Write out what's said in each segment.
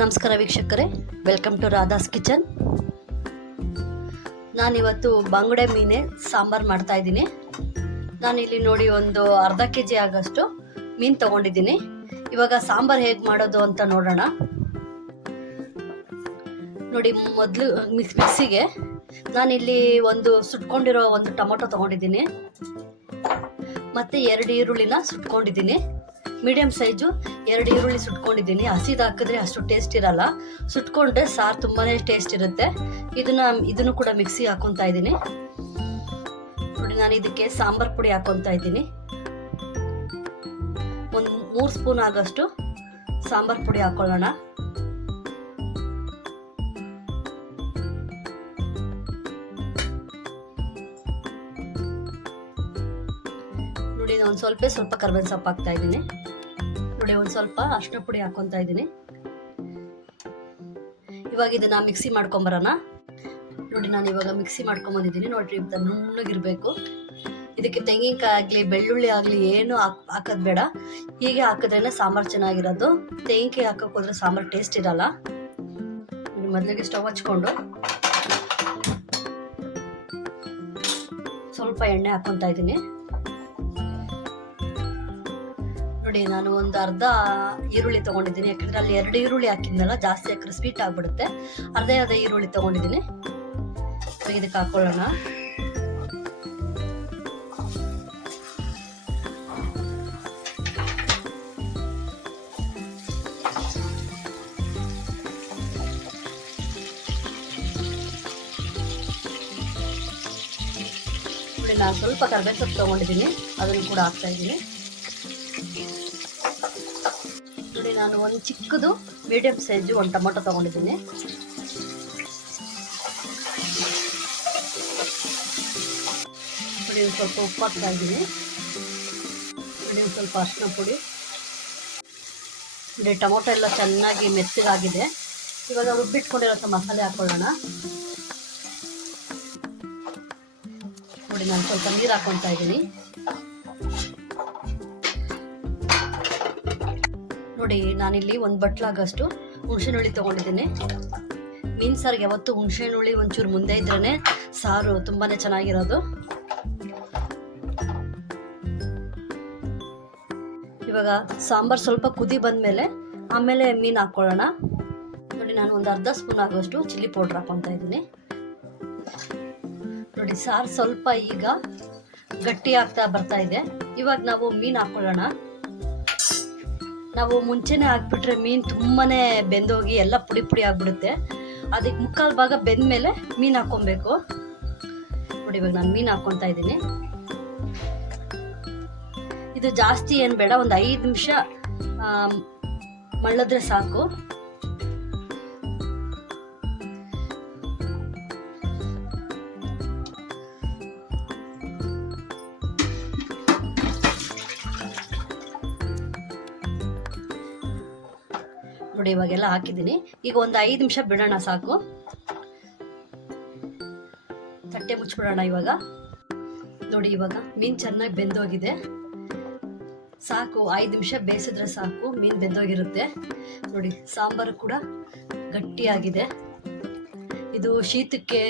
ನಮಸ್ಕಾರ ವೀಕ್ಷಕರೇ, welcome to Radha's kitchen. ನಾನಿವತ್ತು ಬಂಗುಡೆ ಮೀನೆ ಸಾಂಬಾರು ಮಾಡ್ತಾ ಇದ್ದೀನಿ. ನಾನಿಲ್ಲಿ ನೋಡಿ ಒಂದು ಅರ್ಧ kg ಆಗೋಷ್ಟು ಮೀನು ತೊಗೊಂಡಿದ್ದೀನಿ. ಇವಾಗ ಸಾಂಬಾರು ಹೇಗೆ ಮಾಡೋದು ಅಂತ ನೋಡೋಣ. ನೋಡಿ, ಮೊದಲು ಮಿಕ್ಸಿಗೆ ನಾನಿಲ್ಲಿ ಒಂದು ಸುಟ್ಕೊಂಡಿರೋ ಒಂದು ಟೊಮೊಟೊ ತೊಗೊಂಡಿದ್ದೀನಿ, ಮತ್ತು 2 ಈರುಳ್ಳಿನ ಸುಟ್ಕೊಂಡಿದ್ದೀನಿ. ಮೀಡಿಯಮ್ ಸೈಜು 2 ಈರುಳ್ಳಿ ಸುಟ್ಕೊಂಡಿದ್ದೀನಿ. ಹಸಿದು ಹಾಕಿದ್ರೆ ಅಷ್ಟು ಟೇಸ್ಟ್ ಇರಲ್ಲ, ಸುಟ್ಕೊಂಡ್ರೆ ಸಾರು ತುಂಬಾ ಟೇಸ್ಟ್ ಇರುತ್ತೆ. ಇದನ್ನು ಕೂಡ ಮಿಕ್ಸಿಗೆ ಹಾಕೊತಾ ಇದ್ದೀನಿ. ನೋಡಿ, ನಾನು ಇದಕ್ಕೆ ಸಾಂಬಾರು ಪುಡಿ ಹಾಕೊತಾ ಇದ್ದೀನಿ. ಒಂದು 3 ಸ್ಪೂನ್ ಆಗೋಷ್ಟು ಸಾಂಬಾರು ಪುಡಿ ಹಾಕೊಳ್ಳೋಣ. ನೋಡಿ, ಒಂದು ಸ್ವಲ್ಪ ಕರ್ಬೇವಿನ ಸೊಪ್ಪು ಹಾಕ್ತಾ ಇದ್ದೀನಿ. ನೋಡಿ, ಒಂದು ಸ್ವಲ್ಪ ಅರಿಶಿನ ಪುಡಿ ಹಾಕೊತಾ ಇದ್ದೀನಿ. ಇವಾಗ ಇದನ್ನ ಮಿಕ್ಸಿ ಮಾಡ್ಕೊಂಬರೋಣ. ನೋಡಿ, ನಾನು ಇವಾಗ ಮಿಕ್ಸಿ ಮಾಡ್ಕೊಂಬಂದಿದ್ದೀನಿ. ನೋಡ್ರಿ, ಇದು ನುಣ್ಣಗಿರ್ಬೇಕು. ಇದಕ್ಕೆ ತೆಂಗಿನಕಾಯಿ ಆಗಲಿ ಬೆಳ್ಳುಳ್ಳಿ ಆಗಲಿ ಏನು ಹಾಕೋದು ಬೇಡ. ಹೀಗೆ ಹಾಕಿದ್ರೇನೆ ಸಾಂಬಾರು ಚೆನ್ನಾಗಿರೋದು. ತೆಂಗಿನಕಾಯಿ ಹಾಕೋಕೆ ಹೋದ್ರೆ ಸಾಂಬಾರು ಟೇಸ್ಟ್ ಇರಲ್ಲ. ಮೊದಲಿಗೆ ಸ್ಟವ್ ಹಚ್ಕೊಂಡು ಸ್ವಲ್ಪ ಎಣ್ಣೆ ಹಾಕೊತಾ ಇದ್ದೀನಿ. ನೋಡಿ, ನಾನು ಒಂದು ಅರ್ಧ ಈರುಳ್ಳಿ ತೊಗೊಂಡಿದ್ದೀನಿ. ಯಾಕಂದರೆ ಅಲ್ಲಿ 2 ಈರುಳ್ಳಿ ಹಾಕಿದ್ನಲ್ಲ, ಜಾಸ್ತಿ ಹಾಕಿದ್ರೆ ಸ್ವೀಟ್ ಆಗಿಬಿಡುತ್ತೆ. ಅರ್ಧ ಈರುಳ್ಳಿ ತೊಗೊಂಡಿದ್ದೀನಿ. ಇದಕ್ಕೆ ಹಾಕೊಳ್ಳೋಣ. ನೋಡಿ, ನಾನು ಸ್ವಲ್ಪ ಕರ್ಬೇವು ಸೊಪ್ಪು ತೊಗೊಂಡಿದ್ದೀನಿ, ಅದನ್ನು ಕೂಡ ಹಾಕ್ತಾ ಇದ್ದೀನಿ. ನೋಡಿ, ನಾನು ಒಂದು ಚಿಕ್ಕದು ಮೀಡಿಯಂ ಸೈಜು ಒಂದು ಟೊಮೊಟೊ ತೊಗೊಂಡಿದ್ದೀನಿ. ನೋಡಿ, ಒಂದು ಸ್ವಲ್ಪ ಉಪ್ಪು ಹಾಕ್ತಾ ಇದ್ದೀನಿ. ನೋಡಿ, ಒಂದು ಸ್ವಲ್ಪ ಅರಿಶಿನ ಪುಡಿ. ನೋಡಿ, ಟೊಮೊಟೊ ಎಲ್ಲ ಚೆನ್ನಾಗಿ ಮೆತ್ತಗಾಗಿದೆ. ಇವಾಗ ರುಬ್ಬಿಟ್ಕೊಂಡಿರೋ ಮಸಾಲೆ ಹಾಕೊಳ್ಳೋಣ. ನೋಡಿ, ನಾನು ಸ್ವಲ್ಪ ನೀರು ಹಾಕೊತಾ ಇದ್ದೀನಿ. ನೋಡಿ, ನಾನಿಲ್ಲಿ ಒಂದು ಬಟ್ಲಾಗಷ್ಟು ಹುಣಸೆಹುಳಿ ತೊಗೊಂಡಿದ್ದೀನಿ. ಮೀನು ಸಾರಿಗೆ ಯಾವತ್ತು ಹುಣಸೆಹುಳಿ ಒಂಚೂರು ಮುಂದೆ ಇದ್ರೇ ಸಾರು ತುಂಬಾ ಚೆನ್ನಾಗಿರೋದು. ಇವಾಗ ಸಾಂಬಾರು ಸ್ವಲ್ಪ ಕುದಿ ಬಂದಮೇಲೆ ಆಮೇಲೆ ಮೀನು ಹಾಕ್ಕೊಳ್ಳೋಣ. ನೋಡಿ, ನಾನು ಒಂದು ಅರ್ಧ ಸ್ಪೂನ್ ಆಗೋಷ್ಟು ಚಿಲ್ಲಿ ಪೌಡ್ರ್ ಹಾಕೊತಾ ಇದ್ದೀನಿ. ನೋಡಿ, ಸಾರು ಸ್ವಲ್ಪ ಈಗ ಗಟ್ಟಿ ಆಗ್ತಾ ಬರ್ತಾ ಇದೆ. ಇವಾಗ ನಾವು ಮೀನು ಹಾಕ್ಕೊಳ್ಳೋಣ. ನಾವು ಮುಂಚೆನೇ ಹಾಕ್ಬಿಟ್ರೆ ಮೀನು ತುಂಬಾ ಬೆಂದೋಗಿ ಎಲ್ಲ ಪುಡಿ ಪುಡಿ ಆಗಿಬಿಡುತ್ತೆ. ಅದಕ್ಕೆ 3/4 ಭಾಗ ಬೆಂದಮೇಲೆ ಮೀನು ಹಾಕ್ಕೊಬೇಕು. ನೋಡಿ, ಇವಾಗ ನಾನು ಮೀನು ಹಾಕ್ಕೊತಾ ಇದ್ದೀನಿ. ಇದು ಜಾಸ್ತಿ ಏನು ಬೇಡ, ಒಂದು 5 ನಿಮಿಷ ಮಳ್ಳದ್ರೆ ಸಾಕು. ನೋಡಿ, ಇವಾಗೆಲ್ಲ ಹಾಕಿದ್ದೀನಿ. ಈಗ ಒಂದು 5 ನಿಮಿಷ ಬಿಡೋಣ ಸಾಕು. ತಟ್ಟೆ ಮುಚ್ಚಿಬಿಡೋಣ ಇವಾಗ. ನೋಡಿ, ಇವಾಗ ಮೀನು ಚೆನ್ನಾಗಿ ಬೆಂದೋಗಿದೆ. ಸಾಕು, 5 ನಿಮಿಷ ಬೇಯಿಸಿದ್ರೆ ಸಾಕು, ಮೀನು ಬೆಂದೋಗಿರುತ್ತೆ. ನೋಡಿ, ಸಾಂಬಾರು ಕೂಡ ಗಟ್ಟಿಯಾಗಿದೆ. ಇದು ಶೀತಕ್ಕೆ,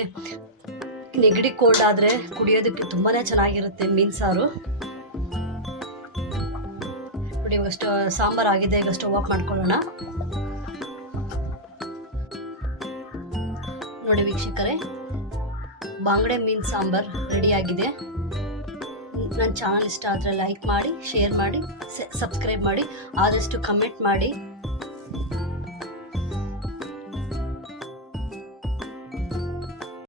ನೆಗಡಿ ಕೋಲ್ಡ್ ಆದರೆ ಕುಡಿಯೋದಕ್ಕೆ ತುಂಬಾ ಚೆನ್ನಾಗಿರುತ್ತೆ ಮೀನು ಸಾರು. ನೋಡಿ, ಇವಾಗ ಸಾಂಬಾರು ಆಗಿದೆ. ಈಗ ಸ್ಟವ್ ಆಫ್ ಮಾಡ್ಕೊಳ್ಳೋಣ. ನೋಡಿ ವೀಕ್ಷಕರೇ, ಬಂಗುಡೆ ಮೀನು ಸಾಂಬಾರು ರೆಡಿಯಾಗಿದೆ. ನನ್ನ ಚಾನಲ್ ಇಷ್ಟ ಆದರೆ ಲೈಕ್ ಮಾಡಿ, ಶೇರ್ ಮಾಡಿ, ಸಬ್ಸ್ಕ್ರೈಬ್ ಮಾಡಿ, ಆದಷ್ಟು ಕಮೆಂಟ್ ಮಾಡಿ.